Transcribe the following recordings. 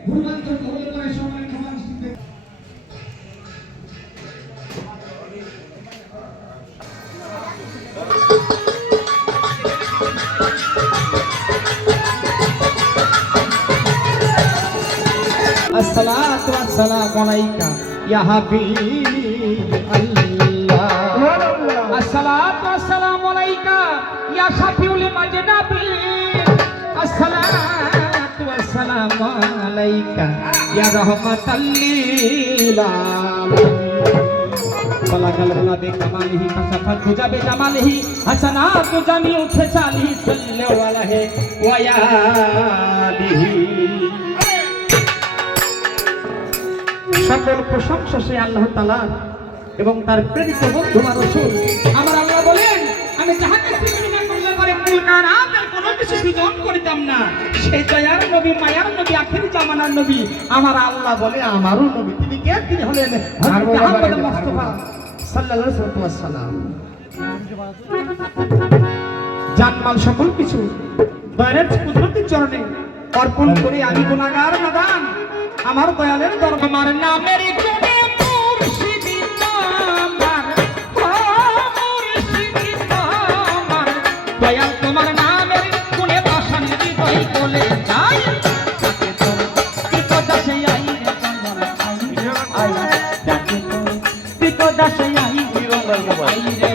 अस्सलातु वस्सलामु अलैका या हबीबल्लाह अस्सलातु वस्सलामु अलैका या शफीउल मजनबीन अस्सलातु वस्सलामु अलैका या रहमतल लिल आलमीन बलगल बला बे कमालिही कसफत तुजा बे जमालिही हसनातु जमीउ खिसालिही सल्लल्लाहु अलैहि व आलिही। সকল প্রশংসা সে আল্লাহ তাআলার এবং তার প্রেরিত বন্ধু রাসূল। আমার আল্লাহ বলেন, আমি যাহাকে সৃষ্টি না করলে পারে মূল কায়নাতের কোনো কিছু সৃজন করিতাম না। সেই দয়ার নবী, মায়ার নবী, আখির জামানার নবী আমার আল্লাহ বলে আমারও নবী। তিনি কে? তিনি হলেন হযরত মুহাম্মদ মুস্তাফা সাল্লাল্লাহু আলাইহি ওয়াসাল্লাম। জানমাল সকল কিছু দয়ার কুদরতের চরণে অর্পণ করে আমি গুনাহগার নাদান আমার দয়ালের দরবার নামের কোণে মুর্শিদি তোমার, ও মুর্শিদি তোমার দয়াল তোমার নামের কোণে বাসন হৃদয় কোলে যাই তাকে তো বিপদাসে আই রে কমল আই তাকে তো বিপদাসে আই রে কমল আই রে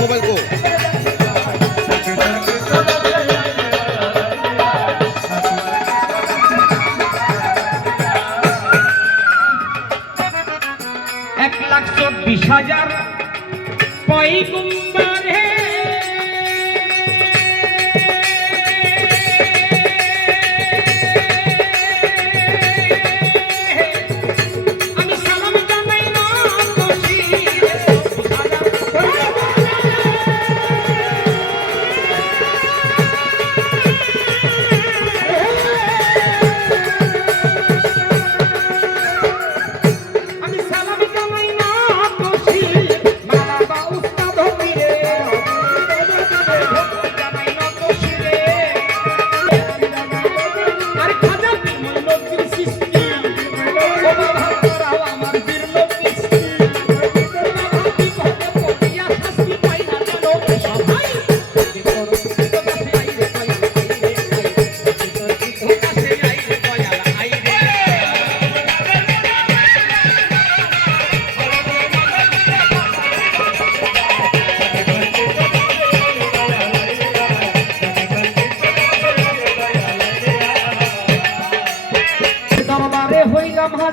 মোবাইল কো 1,24,000 পয়গম্বরে আমি সালাম জানাই না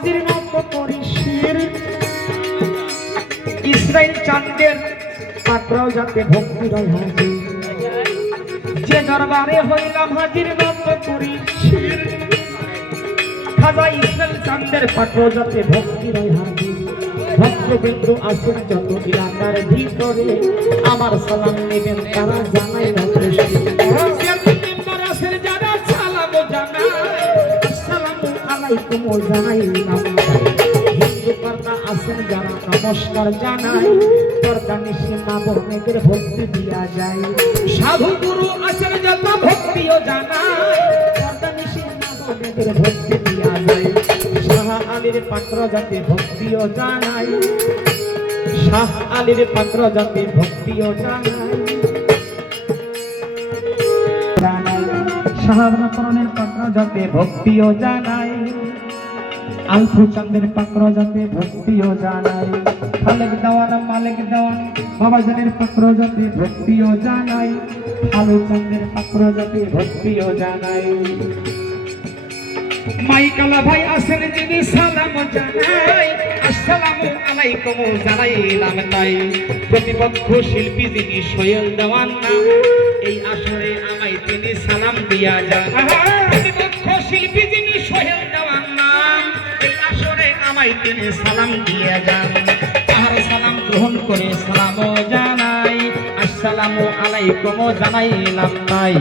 হাজির নত করি শির ইসরাইল চাঁদের পাকড়াও যাতে ভক্তি রয় হাজির যে দরবারে হইলাম হাজির নত করি শির খাজা ইসরাইল চাঁদের পাকড়াও যাতে ভক্তি রয় হাজির ভক্তবৃন্দ আসেন যত এলাকার ভিতরে আমার সালাম নেবেন তারা জানাই না যারা সালাম জানাই আসসালামু আলাইকুম জানাইলাম হিন্দু কর্তা আসেন যারা নমস্কার জানাই পর্দা নিশি মা বোনেদের ভক্তি দিয়া যায় সাধু গুরু আসেন যত ভক্তিও জানাই পর্দা নিশি মা বোনেদের ভক্তি দিয়া যায় শাহ আলীর পাত্র যাতে ভক্তিও জানাই শাহ আলীর পাত্র যাতে ভক্তিও জানাই শাহরুখের পাত্র যাতে ভক্তিও জানাই আলফু চাঁদের পাত্র যাতে ভক্তিও জানাই খালেক দেওয়ান মালিক দেওয়ান বাবাজানের পাত্র যাতে ভক্তিও জানাই আলু চাঁদের পাত্র যাতে ভক্তিও জানাই মাইকালা ভাই আসেন যিনি সালাম জানাই আসসালামু আলাইকুম জানাইলাম তাই প্রতিপক্ষ শিল্পী যিনি সোহেল দেওয়ান না এই আসরে আমায় তিনি সালাম দিয়া যান প্রতিপক্ষ শিল্পী যিনি সোহেল দেওয়ান না এই আসরে আমায় তিনি সালাম দিয়া যান তাহার সালাম গ্রহণ করে সালামও জানাই আসসালামু আলাইকুম জানাইলাম তাই